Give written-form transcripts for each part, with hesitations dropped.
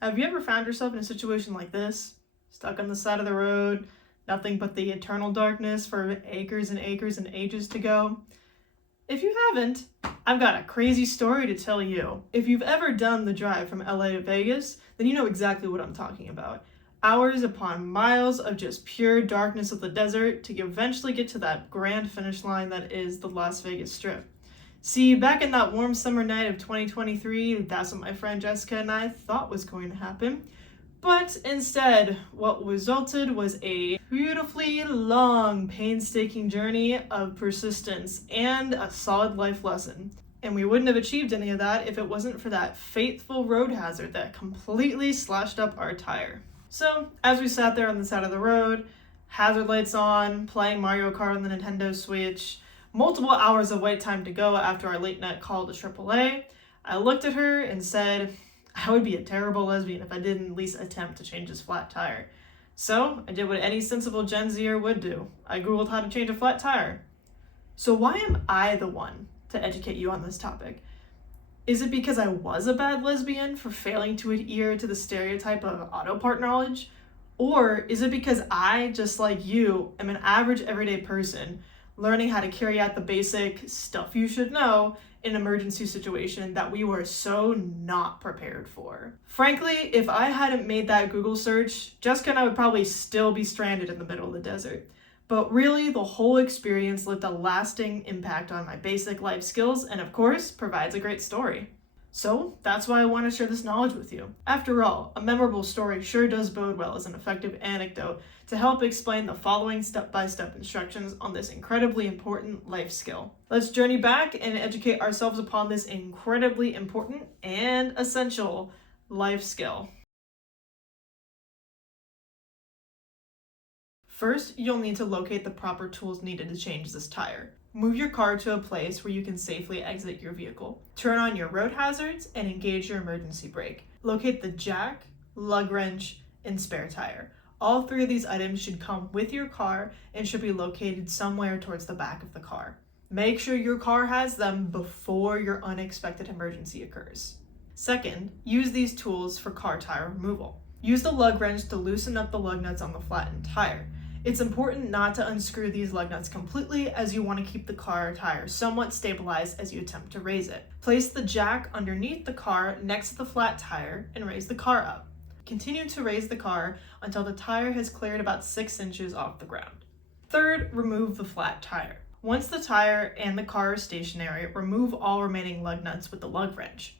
Have you ever found yourself in a situation like this? Stuck on the side of the road, nothing but the eternal darkness for acres and acres and ages to go? If you haven't, I've got a crazy story to tell you. If you've ever done the drive from LA to Vegas, then you know exactly what I'm talking about. Hours upon miles of just pure darkness of the desert to eventually get to that grand finish line that is the Las Vegas Strip. See, back in that warm summer night of 2023, that's what my friend Jessica and I thought was going to happen. But instead, what resulted was a beautifully long, painstaking journey of persistence and a solid life lesson. And we wouldn't have achieved any of that if it wasn't for that fateful road hazard that completely slashed up our tire. So, as we sat there on the side of the road, hazard lights on, playing Mario Kart on the Nintendo Switch, multiple hours of wait time to go after our late night call to AAA, I looked at her and said, I would be a terrible lesbian if I didn't at least attempt to change this flat tire. So I did what any sensible Gen Zer would do. I Googled how to change a flat tire. So why am I the one to educate you on this topic? Is it because I was a bad lesbian for failing to adhere to the stereotype of auto part knowledge? Or is it because I, just like you, am an average everyday person learning how to carry out the basic stuff you should know in an emergency situation that we were so not prepared for? Frankly, if I hadn't made that Google search, Jessica and I would probably still be stranded in the middle of the desert. But really, the whole experience left a lasting impact on my basic life skills and, of course, provides a great story. So that's why I want to share this knowledge with you. After all, a memorable story sure does bode well as an effective anecdote to help explain the following step-by-step instructions on this incredibly important life skill. Let's journey back and educate ourselves upon this incredibly important and essential life skill. First, you'll need to locate the proper tools needed to change this tire. Move your car to a place where you can safely exit your vehicle. Turn on your road hazards and engage your emergency brake. Locate the jack, lug wrench, and spare tire. All three of these items should come with your car and should be located somewhere towards the back of the car. Make sure your car has them before your unexpected emergency occurs. Second, use these tools for car tire removal. Use the lug wrench to loosen up the lug nuts on the flattened tire. It's important not to unscrew these lug nuts completely, as you want to keep the car tire somewhat stabilized as you attempt to raise it. Place the jack underneath the car next to the flat tire and raise the car up. Continue to raise the car until the tire has cleared about 6 inches off the ground. Third, remove the flat tire. Once the tire and the car are stationary, remove all remaining lug nuts with the lug wrench.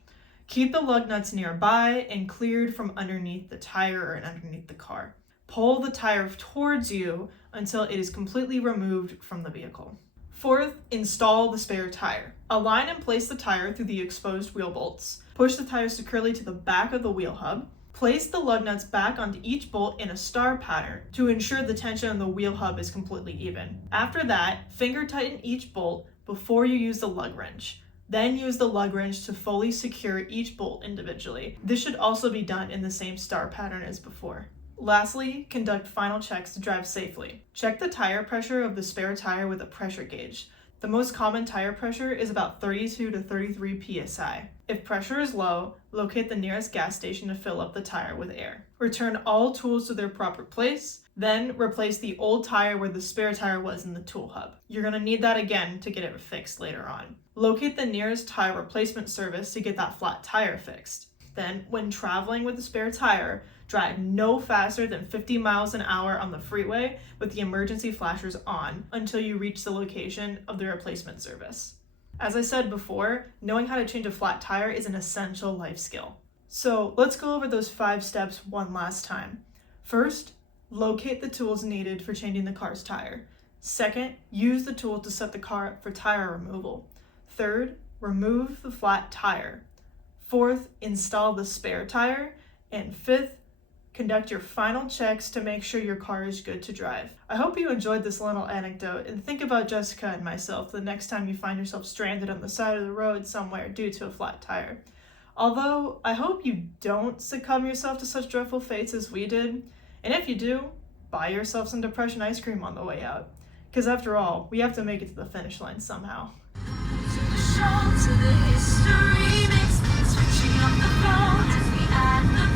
Keep the lug nuts nearby and cleared from underneath the tire and underneath the car. Pull the tire towards you until it is completely removed from the vehicle. Fourth, install the spare tire. Align and place the tire through the exposed wheel bolts. Push the tire securely to the back of the wheel hub. Place the lug nuts back onto each bolt in a star pattern to ensure the tension on the wheel hub is completely even. After that, finger tighten each bolt before you use the lug wrench. Then use the lug wrench to fully secure each bolt individually. This should also be done in the same star pattern as before. Lastly, conduct final checks to drive safely. Check the tire pressure of the spare tire with a pressure gauge. The most common tire pressure is about 32 to 33 psi. If pressure is low, locate the nearest gas station to fill up the tire with air. Return all tools to their proper place, then replace the old tire where the spare tire was in the tool hub. You're going to need that again to get it fixed later on. Locate the nearest tire replacement service to get that flat tire fixed. Then, when traveling with the spare tire, drive no faster than 50 miles an hour on the freeway with the emergency flashers on until you reach the location of the replacement service. As I said before, knowing how to change a flat tire is an essential life skill. So let's go over those 5 steps one last time. First, locate the tools needed for changing the car's tire. Second, use the tool to set the car up for tire removal. Third, remove the flat tire. Fourth, install the spare tire. And fifth, conduct your final checks to make sure your car is good to drive. I hope you enjoyed this little anecdote and think about Jessica and myself the next time you find yourself stranded on the side of the road somewhere due to a flat tire. Although, I hope you don't succumb yourself to such dreadful fates as we did. And if you do, buy yourself some depression ice cream on the way out. Because after all, we have to make it to the finish line somehow. To the history mix, switching up the phone as we add the